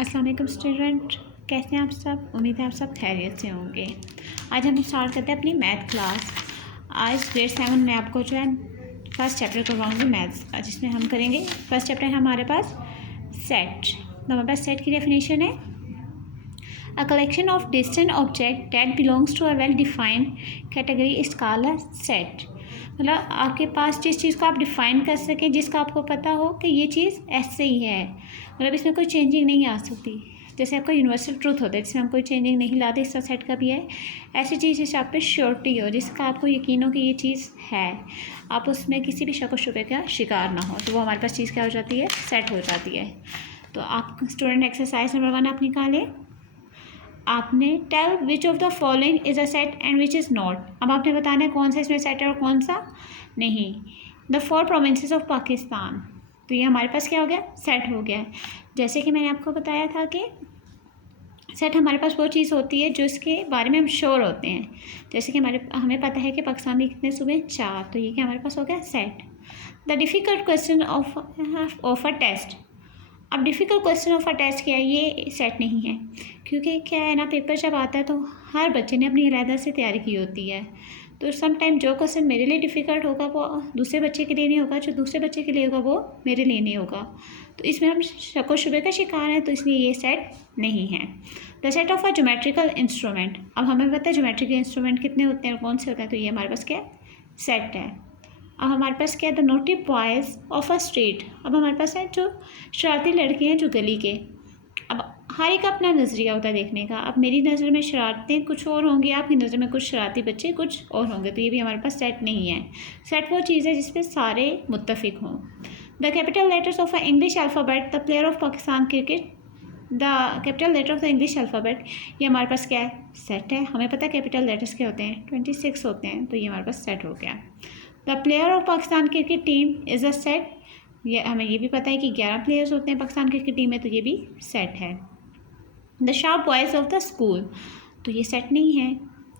अस्सलाम वालेकुम स्टूडेंट, कैसे हैं आप सब। उम्मीद है आप सब खैरियत से होंगे। आज हम स्टार्ट करते हैं अपनी मैथ क्लास। आज ग्रेड 7 में आपको जो है फर्स्ट चैप्टर करवाऊंगी मैथ्स का, जिसमें हम करेंगे फर्स्ट चैप्टर है हमारे पास सेट। तो हमारे पास सेट की डेफिनेशन है a collection of distant object that belongs to a well defined category is called a set. मतलब आपके पास जिस चीज़ को आप डिफ़ाइन कर सकें, जिसका आपको पता हो कि ये चीज़ ऐसे ही है, मतलब इसमें कोई चेंजिंग नहीं आ सकती। जैसे आपका यूनिवर्सल ट्रूथ होता है जिसमें हम कोई चेंजिंग नहीं लाते, इस सेट का भी है। ऐसी चीज़ जिससे आप पे श्योरिटी हो, जिसका आपको यकीन हो कि ये चीज़ है, आप उसमें किसी भी शक व शुबे का शिकार ना हो, तो वो हमारे पास चीज़ क्या हो जाती है, सेट हो जाती है। तो आप स्टूडेंट एक्सरसाइज नंबर 1 आप निकालें। आपने tell which of the following is a set and which is not. अब आपने बताना है कौन सा इसमें सेट है और कौन सा नहीं। द 4 प्रोविंसेस ऑफ पाकिस्तान, तो ये हमारे पास क्या हो गया, सेट हो गया। जैसे कि मैंने आपको बताया था कि सेट हमारे पास वो चीज़ होती है जो इसके बारे में हम श्योर होते हैं। जैसे कि हमें पता है कि पाकिस्तान में कितने सूबे, 4, तो ये क्या हमारे पास हो गया set. The difficult question of a test. अब difficult question of a test क्या है, ये सेट नहीं है, क्योंकि क्या है ना, पेपर जब आता है तो हर बच्चे ने अपनी अलग से तैयारी की होती है। तो सम टाइम जो क्वेश्चन मेरे लिए डिफ़िकल्ट होगा वो दूसरे बच्चे के लिए नहीं होगा, जो दूसरे बच्चे के लिए होगा वो मेरे लिए नहीं होगा। तो इसमें हम शक व शुबे का शिकार हैं, तो इसलिए ये सेट नहीं है। The set of a geometrical instrument. अब हमें पता है ज्योमेट्रिकल इंस्ट्रूमेंट कितने होते हैं और कौन से होते हैं, तो ये हमारे पास क्या सेट है। अब हमारे पास क्या है, the naughty boys of a street. अब हमारे पास है जो शरारती लड़के हैं जो गली के। अब हर एक अपना नज़रिया होता है देखने का। अब मेरी नज़र में शरारतें कुछ और होंगी, आपकी नज़र में कुछ शरारती बच्चे कुछ और होंगे, तो ये भी हमारे पास सेट नहीं है। सेट वो चीज़ है जिसपे सारे मुत्तफिक हों। The capital letters of a English alphabet the player of Pakistan cricket. The capital letter of the English alphabet, ये हमारे पास क्या है, सेट है। हमें पता है कैपिटल लेटर्स क्या होते हैं, 26 होते हैं, तो ये हमारे पास सेट हो गया। The player of Pakistan cricket team is a set. ये हमें ये भी पता है कि 11 प्लेयर्स होते हैं पाकिस्तान क्रिकेट टीम में, तो ये भी सेट है। The sharp boys of the school, तो ये सेट नहीं है,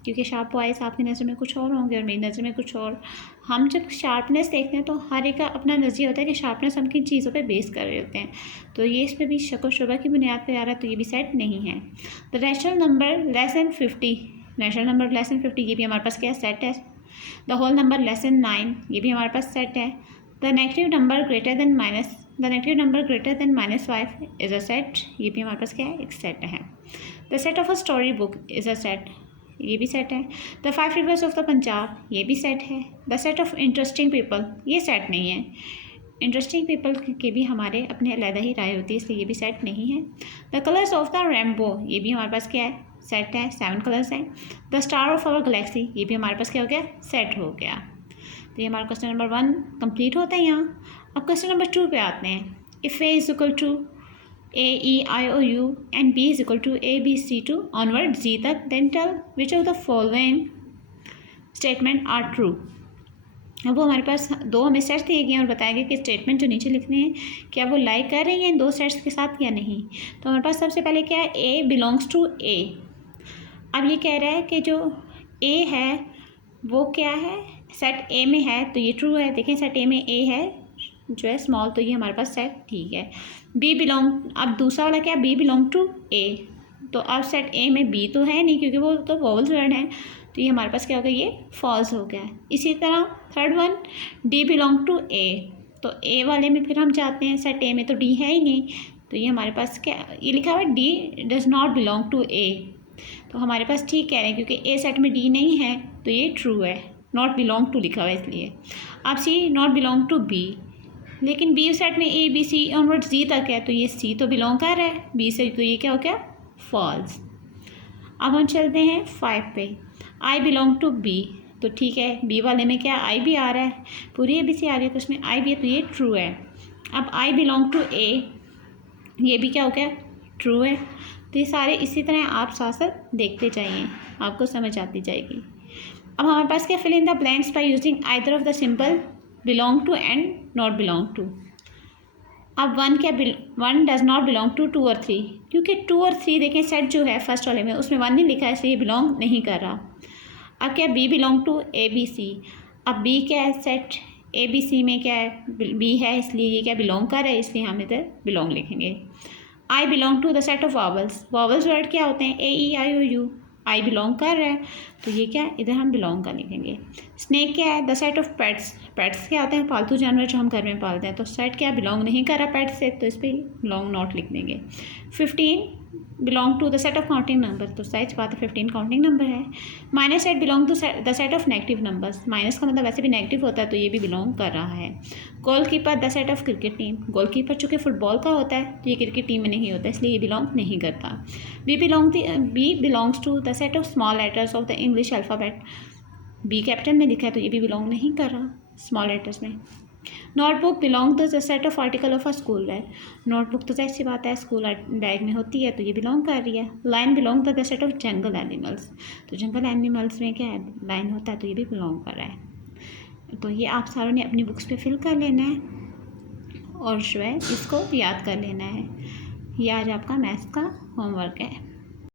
क्योंकि शार्प बॉयज़ आपकी नज़र में कुछ और होंगे और मेरी नज़र में कुछ और। हम जब शार्पनेस देखते हैं तो हर एक का अपना नज़रिया होता है कि शार्पनेस हम किन चीज़ों पे बेस कर रहे होते हैं, तो ये इस पर भी शक व शुबा की बुनियाद पर आ रहा है, तो ये भी सेट नहीं है। The rational number less than 50, rational number less than 50, ये भी हमारे पास क्या सेट है। The whole number less than 9, ये भी हमारे पास सेट है। The negative number greater than -5 is a set, ये भी हमारे पास क्या है, एक सेट है। The set of a story book is a set, ये भी सेट है। The 5 reverse of the Punjab, ये भी सेट है। The set of interesting people, ये सेट नहीं है। इंटरेस्टिंग पीपल के भी हमारे अपने अलग ही राय होती है, इसलिए ये भी सेट नहीं है। The colours of the rainbow, ये भी हमारे पास क्या है, सेट है, 7 कलर्स हैं। The star of our galaxy, ये भी हमारे पास क्या हो गया, सेट हो गया। तो ये हमारा क्वेश्चन नंबर 1 कंप्लीट होता है यहाँ। अब क्वेश्चन नंबर 2 पे आते हैं। If a is equal to AEIOU and B is equal to ABC to onward Z तक, then tell which of the following statement are true. अब वो हमारे पास 2 हमें सेट्स दिए गए हैं और बताया गया कि स्टेटमेंट जो नीचे लिखने हैं क्या वो लाइक कर रही हैं इन 2 सेट्स के साथ या नहीं। तो हमारे पास सबसे पहले क्या है, A बिलोंग्स टू A। अब ये कह रहा है कि जो A है वो क्या है, सेट A में है, तो ये ट्रू है। देखें सेट A में A है जो है स्मॉल, तो ये हमारे पास सेट ठीक है। B बिलोंग, अब दूसरा वाला क्या है, B बिलोंग टू A, तो अब सेट A में B तो है नहीं क्योंकि वो तो वोवल वर्ड है, तो ये हमारे पास क्या हो गया, ये फॉल्स हो गया है। इसी तरह third one D belong to A, तो A वाले में फिर हम जाते हैं, सेट A में तो D है ही नहीं, तो ये हमारे पास क्या, ये लिखा हुआ है D does not belong to A, तो हमारे पास ठीक कह रहे हैं क्योंकि A सेट में D नहीं है, तो ये ट्रू है। नॉट बिलोंग टू लिखा हुआ है इसलिए। अब C not belong to B, लेकिन B सेट में ABC ऑनवर्ड Z तक है, तो ये C तो बिलोंग कर रहा है B से, तो ये क्या हो गया, फॉल्स। अब हम चलते हैं 5 पे। I बिलोंग टू B, तो ठीक है, B वाले में क्या I भी आ रहा है, पूरी ABC आ रही है, तो उसमें I भी है, तो ये ट्रू है। अब I बिलोंग टू A, ये भी क्या हो गया, ट्रू है। तो ये सारे इसी तरह आप साथ साथ देखते जाइए, आपको समझ आती जाएगी। अब हमारे पास क्या, fill in the blanks by using either of the simple belong to and not belong to. अब 1 क्या, 1 डज नॉट बिलोंग टू 2 और 3, क्योंकि 2 और 3 देखें सेट जो है फर्स्ट वाले में उसमें 1 नहीं लिखा है, इसलिए बिलोंग नहीं कर रहा। अब क्या, B बिलोंग टू ABC, अब B क्या है, सेट ABC में क्या है, B है, इसलिए ये क्या बिलोंग कर रहा है, इसलिए हम इधर बिलोंग लिखेंगे। I belong to the set of vowels, vowels word क्या होते हैं, ए ई आई ओ यू, आई बिलोंग कर रहा है तो ये क्या है, इधर हम बिलोंग का लिखेंगे। स्नेक क्या है, the set of pets, pets क्या होते हैं, पालतू जानवर जो हम घर में पालते हैं, तो सेट क्या बिलोंग नहीं कर रहा पेट से, तो इस पर बिलोंग नॉट लिख देंगे। 15 belong to the set of counting number, तो सच बात है 15 काउंटिंग नंबर है। Minus set belong to the set of negative numbers, minus का मतलब वैसे भी नेगेटिव होता है तो ये भी बिलोंग कर रहा है। Goalkeeper the set of cricket team, goalkeeper चूँकि फुटबॉल का होता है तो ये क्रिकेट टीम में नहीं होता इसलिए ये बिलोंग नहीं करता। B belongs to the set of small letters of the English alphabet, B capital में लिखा है तो ये भी बिलोंग नहीं कर रहा स्मॉल लेटर्स में। Notebook belong to the set of article of a school bag, notebook तो ऐसी बात है स्कूल बैग में होती है तो ये बिलोंग कर रही है। Lion belong to the set of jungle animals, तो जंगल एनिमल्स में क्या है, लाइन होता है तो ये भी बिलोंग कर रहा है। तो ये आप सारों ने अपनी बुक्स पे फिल कर लेना है और जो है इसको याद कर लेना है। ये आज आपका मैथ्स का होमवर्क है।